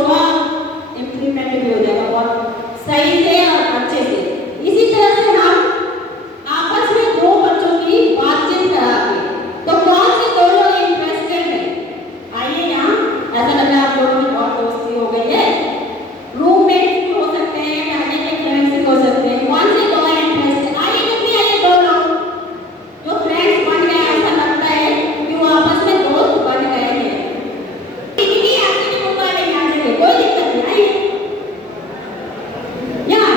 होगा, इम्प्लीमेंट भी हो जाएगा बहुत सही से और अच्छे से। इसी तरह से हम आपस में दो बच्चों की बातचीत कराते, तो कौन से दो लोग इंटरेस्टेड हैं? आइए यहाँ, ऐसा लग रहा है आप लोगों की बहुत दोस्ती हो गई है। रूममेट्स भी हो सकते हैं, पहले के फ्रेंड्स भी हो सकते हैं। कौन से दो हैं इंटरेस्टेड? आइए जल्दी आइए, दो लोग जो फ्रेंड्स बन गए, ऐसा लगता है कि वो आपस में दोस्त बन गए हैं। किसी ऐसे भी मौका नहीं आने, कोई दिक्कत नहीं, आइए यहाँ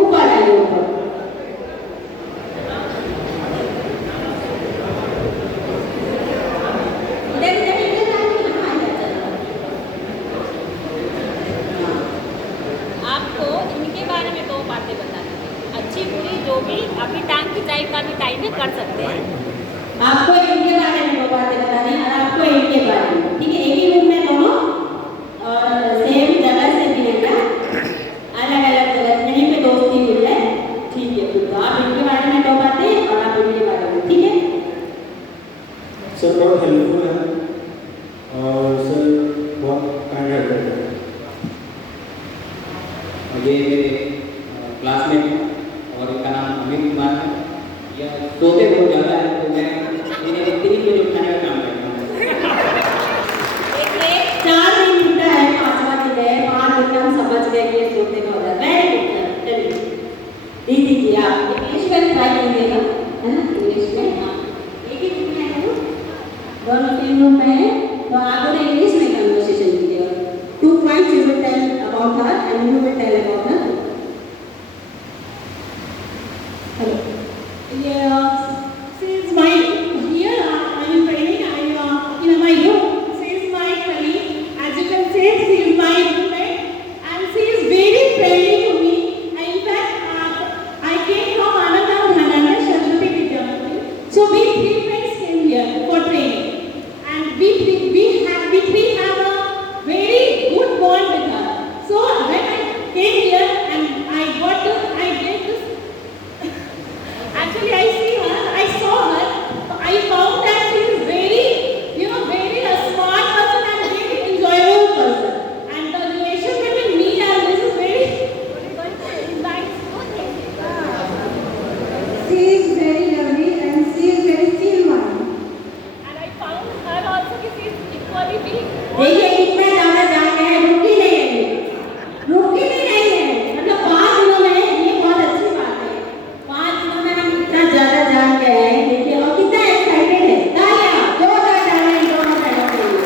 ऊपर आइए, ऊपर आपको इनके बारे में दो बातें बतानी है, अच्छी बुरी जो भी अभी टांग खिंचाई का भी टाइम में कर सकते हैं। आपको इनके बारे में दो बातें बतानी है और आपको इनके बारे में, ठीक है? एक ही रूम में दोनों और सेम जगह से भी है, अलग अलग जगह यहीं पे दोस्ती हुई है, ठीक है? तो आप इनके बारे में दो बातें और आप इनके बारे में, ठीक है? सर बहुत हेल्पफुल है और सर बहुत काइंड हेल्प करते हैं। ये मेरे क्लासमेट हैं और इनका नाम अमित कुमार है। यह सोते बहुत ज़्यादा है, तो मैं इन्हें 3 बजे उठाने का काम करता हूँ। देखिए 4 दिन उठा है, 5वां दिन है, 5 दिन में हम समझ गए कि ये सोते बहुत ज़्यादा है। वेरी गुड, चलिए दीदी जी आप इंग्लिश में ट्राई कीजिएगा, है ना? इंग्लिश में हाँ, एक ही रूम में है, दोनों 3 रूम में है, तो आप दोनों इंग्लिश में कन्वर्सेशन कीजिएगा। 2 points you will tell about her and you will tell about her. Hello. Yeah, since my here I am training, in my room. Since my colleague, as you can see, she is my roommate, and she is very friendly to me. And in fact, I came from Anandam Dhanana Saraswati Vidya Mandir. So we 3 friends came here for training, and we three have a very good bond with her. So when I came here and I get this. Actually, I see her, I saw her, I found that she is very, very a smart person and very enjoyable person. And the relation between me and this is very nice. She is very lovely and she is very chill-minded. And I found her also that she is equally big. देखिए कितना ज़्यादा जान गए, रुकी नहीं है ये, रुकी भी नहीं है, मतलब 5 दिनों में, ये बहुत अच्छी बात है। 5 दिनों में हम इतना ज़्यादा जान गए हैं, देखिए, और कितना एक्साइटेड है। तालियां जोरदार तालियां इन दोनों साइडों के लिए।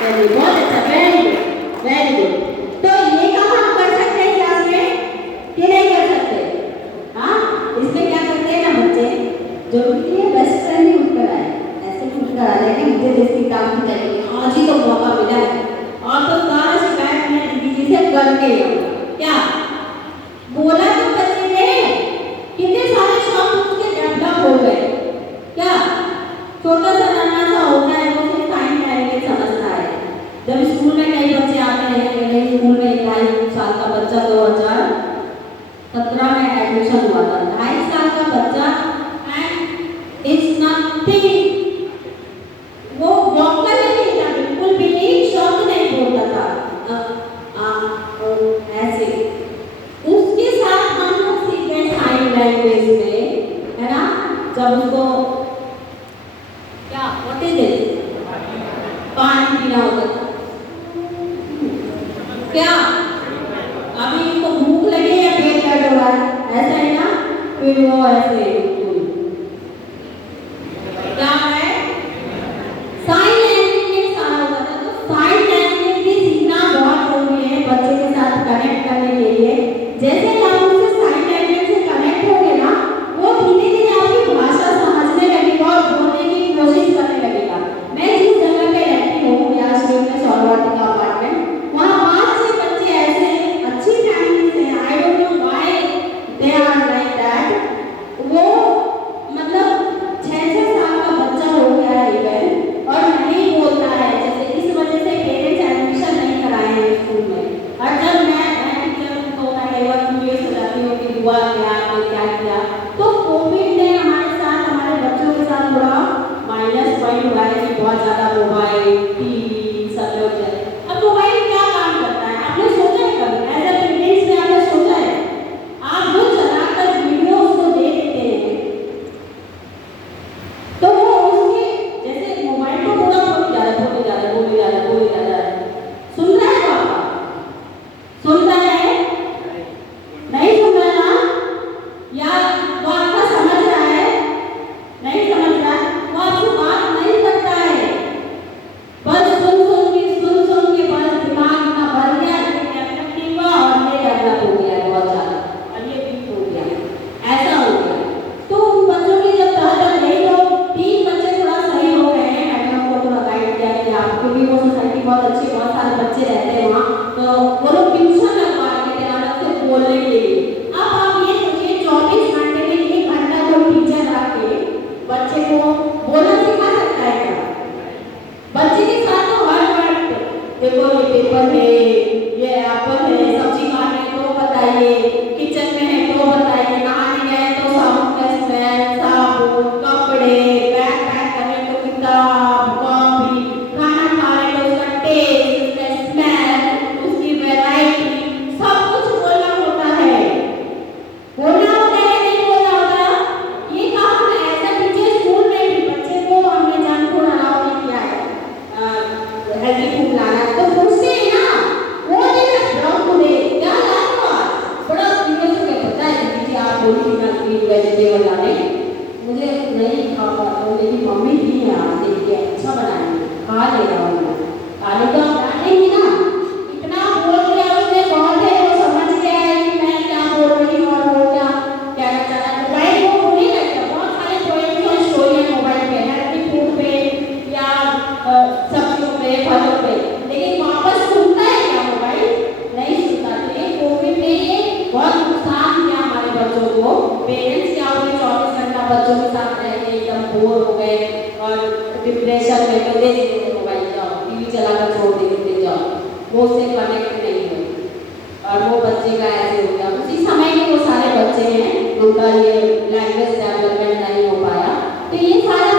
चलिए बहुत अच्छा, वेरी गुड, वेरी गुड। तो ये काम हम कर सकते हैं क्लास में कि नहीं कर सकते? हाँ, इसमें क्या करते हैं ना बच्चे, जरूरी है बेस्ट फ्रेंड ही उठकर आए, ऐसे ही उठकर आ जाएगा मुझे जैसे काम की जाएगी, आज ही तो मौका मिला है और तो सारा शिकायत मैं दीदी जी से करके आऊँ। क्या बोला तो बच्चे ने, कितने सारे शौक उसके डेवलप हो गए। क्या छोटा सा नन्हा सा होता है, वो सिर्फ साइन लैंग्वेज समझता है। जब स्कूल में कई बच्चे आते हैं, मेरे स्कूल में 2.5 साल का बच्चा 2017 में एडमिशन हुआ था, 2.5 साल का बच्चा एंड इट्स नथिंग, वो वॉकर नहीं था, बिल्कुल भी एक शब्द नहीं बोलता था, ऐसे। उसके साथ हम लोग सीखे साइन लैंग्वेज में, है ना? जब उसको क्या व्हाट इज इट, पानी पीना होता था, क्या अभी इसको भूख लगी या पेट दर्द हो रहा है, ऐसा है ना? फिर वो ऐसे क्या है, साइन लैंग्वेज में सारा होता था। तो साइन लैंग्वेज भी सीखना बहुत जरूरी है बच्चे के साथ कनेक्ट करने के लिए। जैसे ही आप उससे साइन लैंग्वेज से कनेक्ट होंगे ना, वो धीरे धीरे आपकी भाषा समझने लगेगा और बोलने की कोशिश करने लगेगा। मैं जिस जगह पे रहती हूँ, व्यास रोड में सौरवाटी का अपार्टमेंट, वहाँ 5-6 बच्चे ऐसे अच्छी फैमिली से, I don't know why they are like that, वो टेबल है, ये एप्पल है, सब्जी काटने तो बताइए, किचन में है तो बताइए, नहाने गए तो साबुन का स्मेल, साबुन, कपड़े, बैग पैक करने तो किताब, कॉपी, खाना खा रहे तो उसका टेस्ट, उसका स्मेल, उसकी वैरायटी, सब कुछ बोलना होता है। बोलना होता है नहीं बोलना होता? ये काम ऐसा टीचर स्कूल में भी बच्चे को हमने जानबूझ अलाउ नहीं किया है हेल्दी फूड लाना, तो पूछते हैं ना वो दिन ब्राउन टुडे क्या लाना आज, बड़ा सीरियस हो गया, पता है दीदी आप बोली थी ना ग्रीन वेजिटेबल लाने, मुझे नहीं खा पाता, मेरी मम्मी भी है आज देखिए अच्छा बनाएंगे, खा लेगा वो, आलू तो आप डालेंगे ना, इतना बोल दिया उसने, बहुत है वो समझ गया है कि मैं क्या बोल रही हूँ और वो क्या कहना चाह रहा है। मोबाइल वो भूल ही लगता, बहुत सारे पोएम्स और स्टोरी है मोबाइल पे, हेल्दी फूड पे या सब्जियों पे, फलों पे, लेकिन वापस सुनता है क्या मोबाइल? नहीं सुनता। तो ये कोविड ने ये बहुत नुकसान किया हमारे बच्चों को। पेरेंट्स क्या हो गए 24 घंटा बच्चों के साथ रह के एकदम बोर हो गए और डिप्रेशन में तो दे देते मोबाइल, जाओ टीवी चलाकर छोड़ देते जाओ, वो उससे कनेक्ट नहीं हुए और वो बच्चे का ऐसे हो गया। उसी समय के वो सारे बच्चे हैं उनका ये लैंग्वेज डेवलपमेंट नहीं हो पाया, तो ये सारे